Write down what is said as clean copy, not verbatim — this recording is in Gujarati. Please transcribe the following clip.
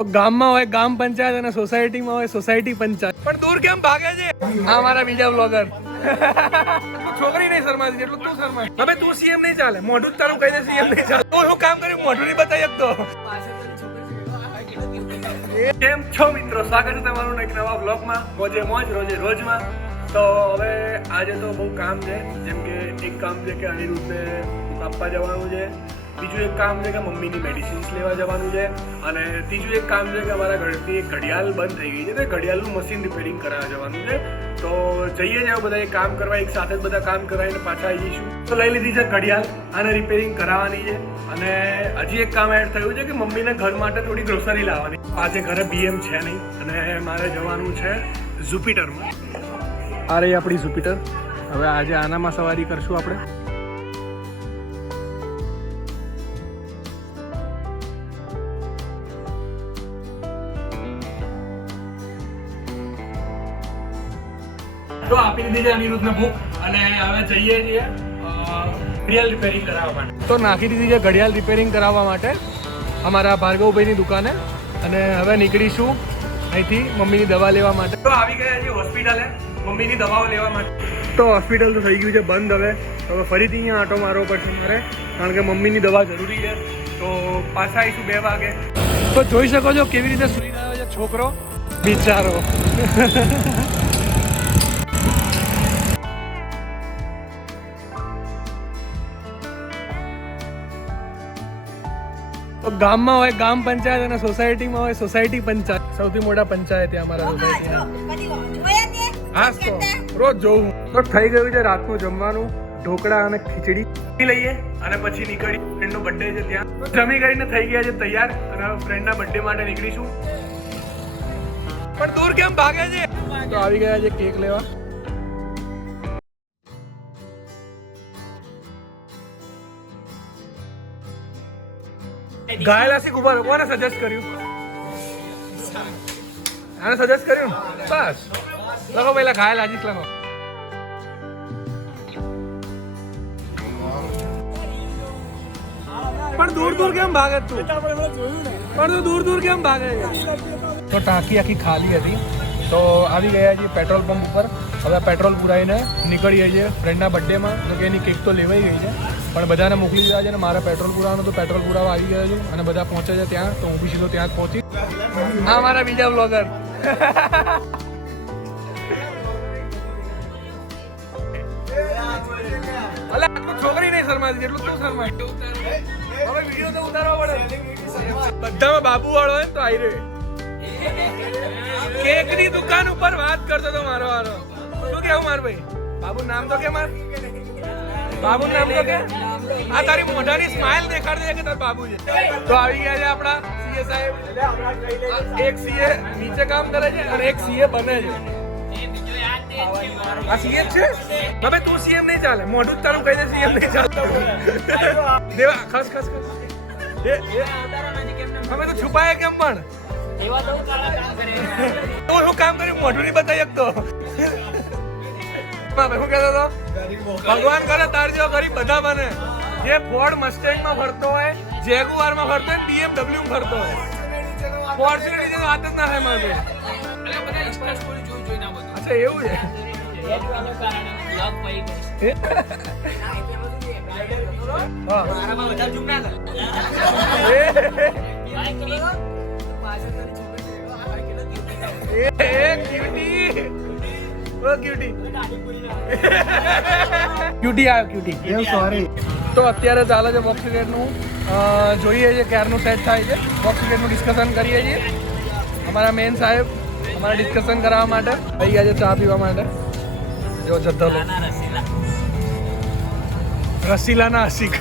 તો ગામમાં હોય ગામ પંચાયત અને સોસાયટીમાં હોય સોસાયટી પંચાયત. પણ દૂર કેમ ભાગે છે? હા, મારા બીજા બ્લોગર. છોકરી નહીં શરમાતી જેટલું તું શરમાય. હવે તું સીએમ નહીં ચાલે, મોઢું જ તારું કહી દે સીએમ નહીં ચાલે. તો શું કામ કર્યું? મોઢું નહીં બતાવી શકતો. કેમ છો મિત્રો? સ્વાગત છે તમારું એક નવા બ્લોગમાં, મોજે મોજ રોજે રોજમાં. તો હવે આજે તો બહુ કામ છે. જેમ કે એક કામ છે કે અનિરુદ્ધને આપવા જવાનું છે, બીજું એક કામ છે કે મમ્મીની મેડિસિન્સ લેવા જવાનું છે, અને ત્રીજું એક કામ છે કે અમારા ઘરથી એક ઘડિયાળ બંધ થઈ ગઈ છે, તો ઘડિયાળનું મશીન રિપેરિંગ કરાવવા જવાનું છે. તો જઈએ છીએ બધા એક કામ કરવા, એક સાથે જ બધા કામ કરાવીને પાછા આવી જઈશું. તો લઈ લીધી છે ઘડિયાળ, આને રિપેરિંગ કરાવવાની છે. અને હજી એક કામ એડ થયું છે કે મમ્મીને ઘર માટે થોડી ગ્રોસરી લાવવાની. આજે ઘરે બીએમ છે નહીં અને મારે જવાનું છે જુપિટરમાં. આ રહી આપણી જુપિટર. હવે આજે આનામાં સવારી કરશું આપણે. તો આપી દીધી છે અનિરુદ્ધને બુક અને હવે જઈએ છીએ ઘડિયાળ રિપેરિંગ કરાવવા માટે. તો નાખી દીધી છે ઘડિયાળ રિપેરિંગ કરાવવા માટે અમારા ભાર્ગવભાઈની દુકાને. અને હવે નીકળીશું અહીંથી મમ્મીની દવા લેવા માટે. તો આવી ગયા છીએ હોસ્પિટલે મમ્મીની દવાઓ લેવા માટે. તો હોસ્પિટલ તો થઈ ગયું છે બંધ. હવે ફરીથી અહીંયા આંટો મારવો પડશે મારે, કારણ કે મમ્મીની દવા જરૂરી છે. તો પાછા આવીશું 2 વાગે. તો જોઈ શકો છો કેવી રીતે સુઈ રહ્યો છે છોકરો બિચારો. તો ગામમાં હોય ગામ પંચાયત અને સોસાયટીમાં હોય સોસાયટી પંચાયત. સૌથી મોટા પંચાયત અમારા સોસાયટી. હા, તો રોજ જોઉં. તો થઈ ગયું છે રાતનું જમવાનું, ઢોકળા અને ખીચડી લઈએ અને પછી નીકળી. ફ્રેન્ડનો બર્થડે છે ત્યાં. જમી કરીને થઈ ગયા છે તૈયાર અને ફ્રેન્ડના બર્થડે માટે નીકળીશું. પણ દૂર કેમ ભાગે છે? તો આવી ગયા છે કેક લેવા. ઘાયલા શીખ ઉભા. કોને સજેસ્ટ કર્યું? આને સજેસ્ટ કર્યું? બસ લખો પહેલા ઘાયલા હજી લખો. પણ દૂર કેમ ભાગે તું? પણ તું દૂર કેમ ભાગે? તો ટાંકી આખી ખાલી હતી. તો આવી ગયા છીએ પેટ્રોલ પંપ પર. હવે પેટ્રોલ પુરાઈને નીકળીએ છીએ ફ્રેન્ડના બર્થડેમાં. તો કે એની કેક તો લેવાઈ ગઈ છે, પણ બધાને મોકલી દીધા છે. અને મારે પેટ્રોલ પુરાવાનું, તો પેટ્રોલ પુરાવા આવી ગયા છું અને બધા પહોંચે છે ત્યાં. તો હું બી સીધો ત્યાં જ પહોંચી. હા, મારા બીજા બ્લોગર. છોકરી નહીં શરમાતી જેટલું તું શરમાય. હવે વિડીયો તો ઉતારવા પડે. બધામાં બાબુ વાળો હોય તો આવી રહ્યો. કેકની દુકાન ઉપર વાત કરતો તો મારો વાળો. શું કેવું માર ભાઈ? બાબુ નામ તો કે માર. બાબુ નામ તો કે. આ તારી મોઢાની સ્માઈલ દેખાડે છે કે તાર બાબુ છે. તો આવી ગયા છે આપણા સીએ સાહેબ. એક સીએ નીચે કામ કરે છે અને એક સીએ બને છે. આ સીએમ છે? હવે તું સીએમ નહીં ચાલે, મોઢું જ તારું કહી દે સીએમ નહીં ચાલે. દેવા ખસ ખસ ખસ. હવે તો છુપાય કેમ? પણ તો શું કામ કર્યું? મોઢું નહીં બતાવી શકતો. શું કહેતો હતો? ભગવાન કરે તાર જેવો ગરીબ બધા બને. જે ફોર્ડ મસ્ટેંગમાં ફરતો હોય, જેગુઆરમાં ફરતો હોય, BMW ફરતો હોય, ફોર્ચ્યુનર ની વાત જ ના થાય મારે. અચ્છા એવું છે? તો અત્યારે ચાલે છે બોક્સ ક્રિકેટનું. જોઈએ છે ક્યારનું સેટ થાય છે. બોક્સ ક્રિકેટનું ડિસ્કશન કરીએ છીએ. અમારા મેન સાહેબ અમારે ડિસ્કશન કરવા માટે આવી ગયા છે ચા પીવા માટે. જો જથ્થો રસીલાના આશિક.